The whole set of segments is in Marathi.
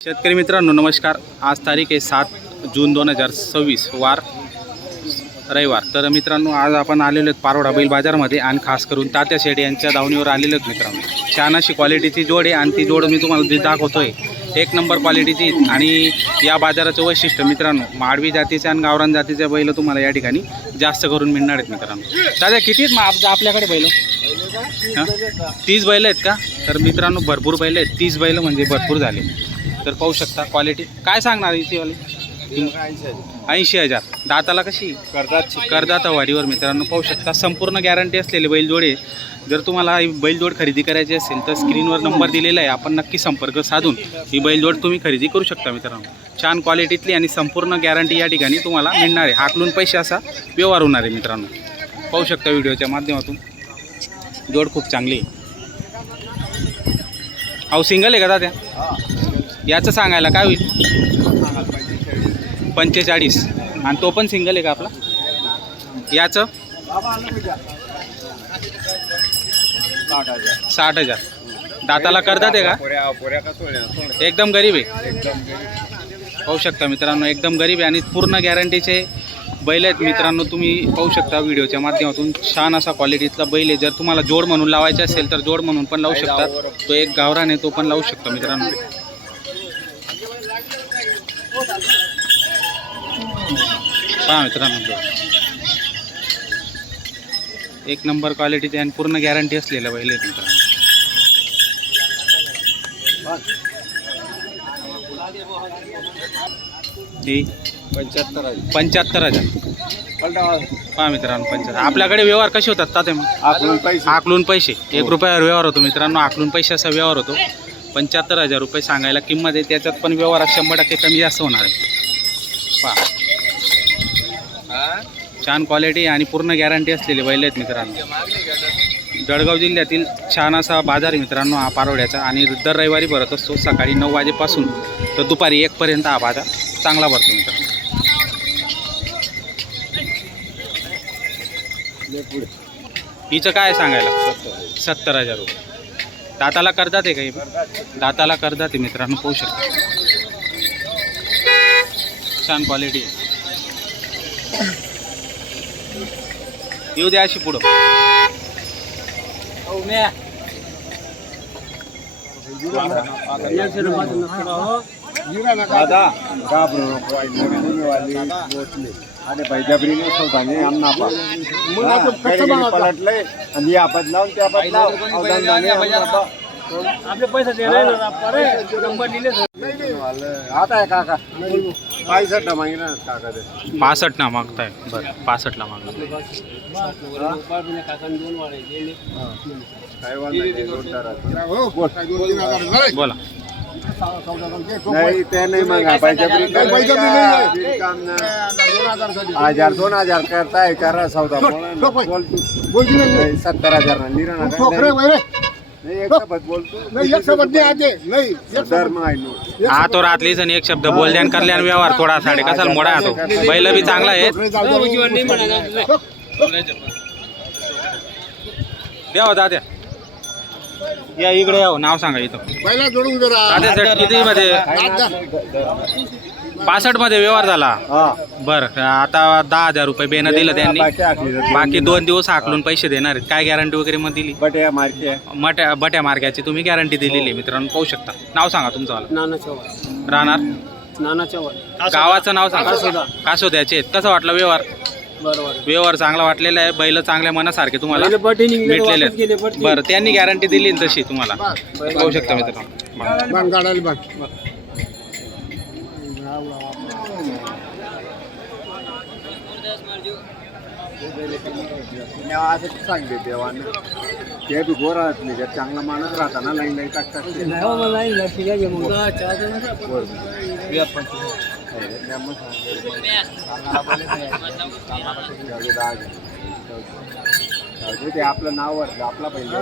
शेतकरी मित्रांनो नमस्कार। आज तारीख आहे 7 जून 2026 वार रविवार। तर मित्रांनो आज आपण आलेलो आहेत पारोडा बैल बाजारमध्ये आणि खास करून तात्या शेठ यांच्या दावणीवर आलेलो आहेत मित्रांनो। छान अशी क्वालिटीची जोड आहे आणि ती जोड मी तुम्हाला दाखवतोय। एक नंबर क्वालिटीची आणि या बाजाराचं वैशिष्ट्य मित्रांनो माडवी जातीचे आणि गावरान जातीचे बैल तुम्हाला या ठिकाणी जास्त करून मिळणार आहेत मित्रांनो। दादा किती आहेत आपल्याकडे बैल? 30 बैल आहेत का? तर मित्रांनो भरपूर बैल आहेत, 30 बैल म्हणजे भरपूर झाले। तर पाहू शकता क्वालिटी काय सांगणार इथे वाली 80,000। दाताला कशी करदात वाडीवर मित्रांनो पाहू शकता। संपूर्ण गॅरंटी असलेले बैलजोडे। जर तुम्हाला ही बैलजोड खरेदी करायची असेल तर स्क्रीनवर नंबर दिलेला आहे, आपण नक्की संपर्क साधून ही बैलजोड तुम्ही खरेदी करू शकता मित्रांनो। छान क्वालिटीतली आणि संपूर्ण गॅरंटी या ठिकाणी तुम्हाला मिळणार आहे। हाकलून पैसे असा व्यवहार होणार आहे मित्रांनो। पाहू शकता व्हिडिओच्या माध्यमातून जोड खूप चांगली आहे। अहो सिंगल आहे का दादा? याचं सांगायला काय होईल? 45 आणि तो पण सिंगल आहे का आपला? याचं 60,000। दाताला करतात आहे का? एकदम गरीब आहे। पाहू शकता मित्रांनो एकदम गरीब आहे आणि पूर्ण गॅरंटीचे बैल आहेत मित्रांनो। तुम्ही पाहू शकता व्हिडिओच्या माध्यमातून छान असा क्वालिटीतला बैल आहे। जर तुम्हाला जोड म्हणून लावायचे असेल तर जोड म्हणून पण लावू शकतात। तो एक गावरान आहे तो पण लावू शकता मित्रांनो। पहा मित्रांनो एक नंबर क्वालिटीचे आणि पूर्ण गॅरंटी असलेल्या बैल आहेत मित्रांनो। 75,000। पहा मित्रांनो 75। आपल्याकडे व्यवहार कसे होतात ताते? आकलून पैसे 1 रुपयावर व्यवहार होतो मित्रांनो। आकलून पैशाचा व्यवहार होतो। 75,000 रुपये सांगायला किंमत आहे। त्याच्यात पण व्यवहार 100% कमी जास्त होणार आहे। पहा छान क्वालिटी आणि पूर्ण गॅरंटी असलेले बैल आहेत मित्रांनो। जळगाव जिल्ह्यातील छान असा बाजार आहे मित्रांनो हा पारोड्याचा आणि दर रविवारी भरत असतो। सकाळी 9 वाजेपासून तर दुपारी 1 पर्यंत हा बाजार चांगला भरतो मित्रांनो। हिचं काय सांगायला? 70,000 रुपये। दाताला करतात आहे काही? दाताला करतात आहे मित्रांनो पाहू शकता। छान क्वालिटी आहे। येऊ द्या अशी पुढं। दादा घाबरू नको अरे पैजाबरी नाही सोडाने आमना पलटलंय आणि या पद लावून त्या पद लाव आपले पैसे दे आता आहे काका 65 मागितलं ना काका ते 65 ना मागताय? बरं 65 ला मागताय। बोला नाही ते नाही मग पैजाबरी 2,000 करताय करा सौदा बोल 70,000 ना लिरा हा तो रात्रीच आणि एक शब्द बोलल्यान करल्यान व्यवहार थोडा साडे कसाला मोडा तो बैल बी चांगला आहे। द्या दाद्या या इकडे यावं नाव सांगा इथं दाद्या किती मध्ये? 65 मध्ये व्यवहार झाला। बरं आता 10,000 रुपये बेना दिलं त्यांनी। बाकी 2 दिवस हाकलून पैसे देणार आहेत। काय गॅरंटी वगैरे मग दिली? बट्या मार्गाची तुम्ही गॅरंटी दिलेली मित्रांनो पाहू शकता। नाव सांगा तुमचं वाला? राहणार गावाचं नाव सांगा? कासोद्याचे आहेत। कसं वाटलं व्यवहार? व्यवहार चांगला वाटलेला आहे। बैल चांगल्या मनासारखे तुम्हाला भेटलेले आहेत। बरं त्यांनी गॅरंटी दिली तशी तुम्हाला पाहू शकता मित्रांनो। सांगते देवाने ते बी गोरा चांगला माणूस राहता ना लाईन टाकतात ते आपलं नाव आपला पहिलं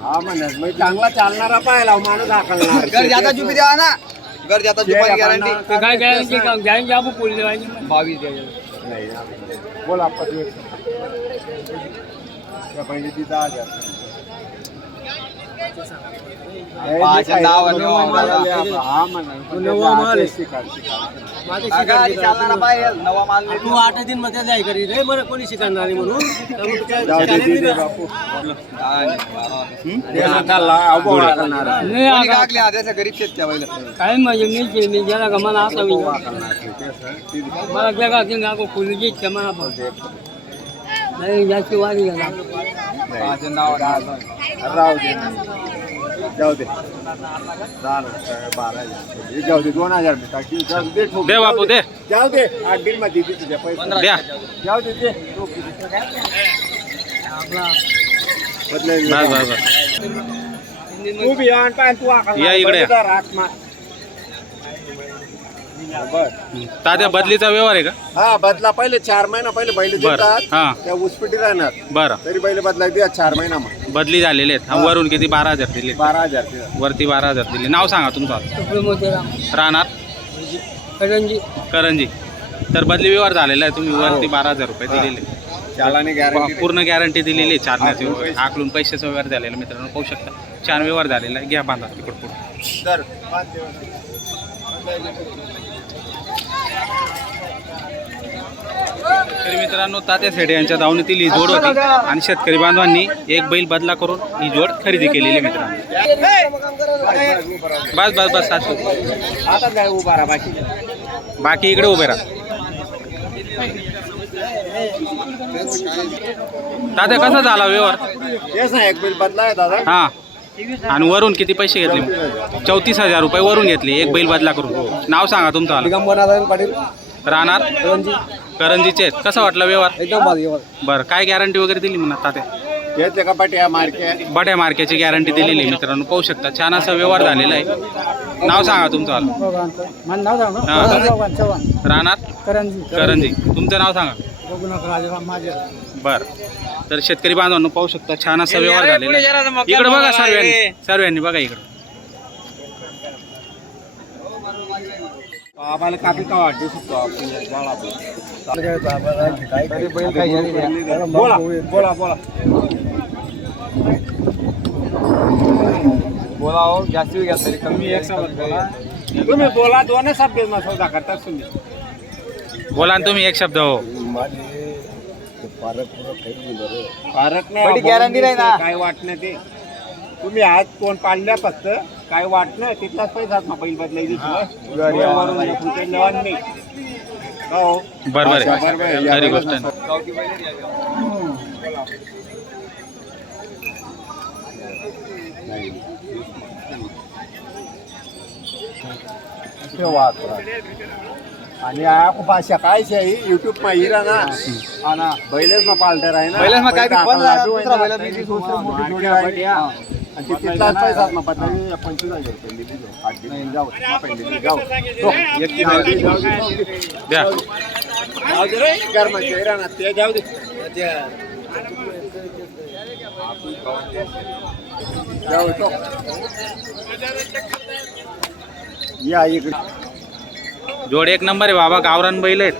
हा म्हणत मग चांगला चालणारा पाहिला माणूस हाकलणार घर जाता जुपानी गॅरंटी काय गॅरंटी काम जाएंगे आपको पुलिस देवाएंगे 22 दे नहीं बोल आप क्या पहले दी 10,000 तू 8 दिन मध्ये जाय करी रे मला कोणी शिकणार नाही म्हणून गरीब शेतकरी काय म्हणजे मी ज्याला गमना असा मला जगा की गाको फुलची क्षमा नाही याची वारी गेला जाऊ दे 2000 दे बापू दे जाऊ दे 8 दिन मध्ये तुझ्या पैसे द्या जाऊ दे ते बस बस बस तू बी आण पाय तू आकल या इकडे तात्या बदलीचा व्यवहार आहे का? हा बदला पहिले 4 महिना पहिले बैल बरं देतात हां त्या उसपिटी राहणार बरं तरी बैल बदला द्या 4 महिना मग बदली झालेले आहेत हा, वरून किती 12,000 दिले 12,000 वरती 12,000 दिले. नाव सांगा तुमचं. राहणार करंजी. तर बदली व्यवहार झालेला आहे तुम्ही वरती 12,000 रुपये दिलेले चालाने गॅरंटी पूर्ण गॅरंटी दिलेली आहे चालण्याची वगैरे आकलून पैशाचा व्यवहार झालेला मित्रांनो पाहू शकता छान व्यवहार झालेला आहे घ्या बांधा तिकड पुढे तर तरी मित्रांनो तात्या सेडे यांच्या दावणीतील ही जोड होती आणि शेतकरी बांधवांनी एक बैल बदला करून ही जोड खरेदी केलेली मित्रांनो. बस बस बस सासू आता काय उभा राहा बाकी इकडे उभे राहा. तात्या कसा झाला व्यवहार? तेच ना एक बैल बदला आहे दादा हा आणि वरून किती पैसे घेतले? 34,000 रुपये वरून घेतले एक बैल बदला करून. नाव सांगा तुमचं. दिगंबर पाटील राहणार करंजीचे आहेत. कसा वाटला व्यवहार? एकदम बरं काय गॅरंटी वगैरे दिली म्हणा तात्या? घेतले का पाट्या मार्के बड्या मार्केटची गॅरंटी दिलेली आहे मित्रांनो पाहू शकता छान असा व्यवहार झालेला आहे. नाव सांगा तुमचं. राहणार करंजी. तुमचं नाव सांगा. बर तर शेतकरी बांधवांनो पाहू शकता छान असा व्यवहार झालेला आहे. इकडे बघा सर्वांनी बघा इकडे. आम्हाला कापी का वाटू शकतो बोला बोला जास्त घ्या तरी कमी तुम्ही बोला 2 शब्द सौदा करता तुम्ही बोला ना तुम्ही एक शब्द. हो फारक नाही गॅरंटी नाही ना काय वाटणं ते तुम्ही आज कोण पाडल्या फक्त काय वाटणं तिथलाच पैसा बैल बदलायची बरोबर आहे खरी गोष्ट आहे. आणि आपको भाषा काय से यूट्यूब में हीरा ना आना बैलेस में पाल्टर आहे ना बैलेस में काय बी पण दुसरा बैल मी आणि तिथलाच पैसा मग बदलायचे 25,000 रुपये दिली जाऊ द्या जाऊ दे रे गरमा चेहरा ना ते जाऊ दे जाऊ तो या इकडे जोड एक नंबर आहे बाबा. गावरान बैल आहेत.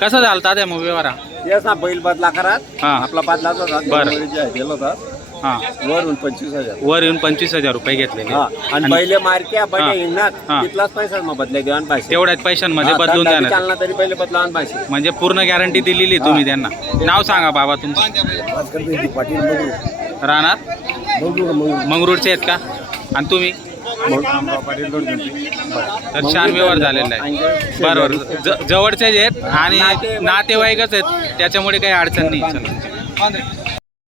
कसं झालं तात्या मग व्यवहार? तेच ना बैल बदला करा हा आपला बदलाचा होता बरं. गेलो होता हा वरून 25,000 वर येऊन 25,000 रुपये घेतलेले आणि पहिले मार्के बडे हा. हिंगणात हा. तिथलाच पैसा मग बदलाय देवान पाहिजे तेवढ्याच पैशांमध्ये बदलून जाणार चालना तरी पहिले बदलावून पाहिजे म्हणजे पूर्ण गॅरंटी दिलेली तुम्ही त्यांना. नाव सांगा बाबा तुमचं. राहणार मंगरूळचे आहेत का? आणि तुम्ही? तर छान व्यवहार झालेला आहे. बरोबर जवळचे आहेत आणि नातेवाईकच आहेत त्याच्यामुळे काही अडचण नाही. चला